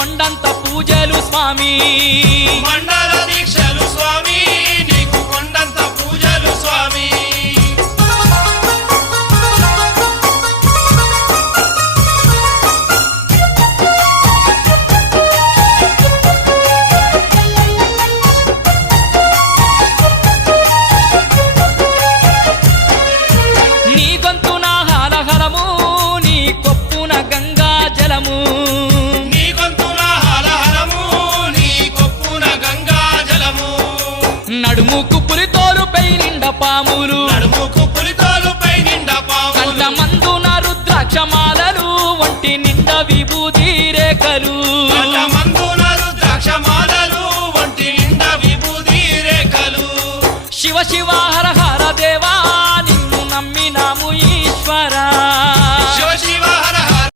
కొండంత పూజలు స్వామి మండల దీక్షలు స్వామి నీకు కొండంత పూజలు స్వామి నీ గొంతున హలహలము నీ కొప్పున గంగా జలము నీ గొంతున హలహలము నీ కొప్పున గంగా జలము నడుముకు పులితోలుపై నిండ పాములు నడుముకు పులితోలుపై నిండా పాములు కంట మందున రుద్రాక్షమాలలు ఒంటి నిండ విభూతి రేఖలు మందున రుద్రాక్షమాలలు ఒంటి నిండా విభూతి రేఖలు శివ శివ హర హర దేవా నిన్ను నమ్మినాము ఈశ్వరా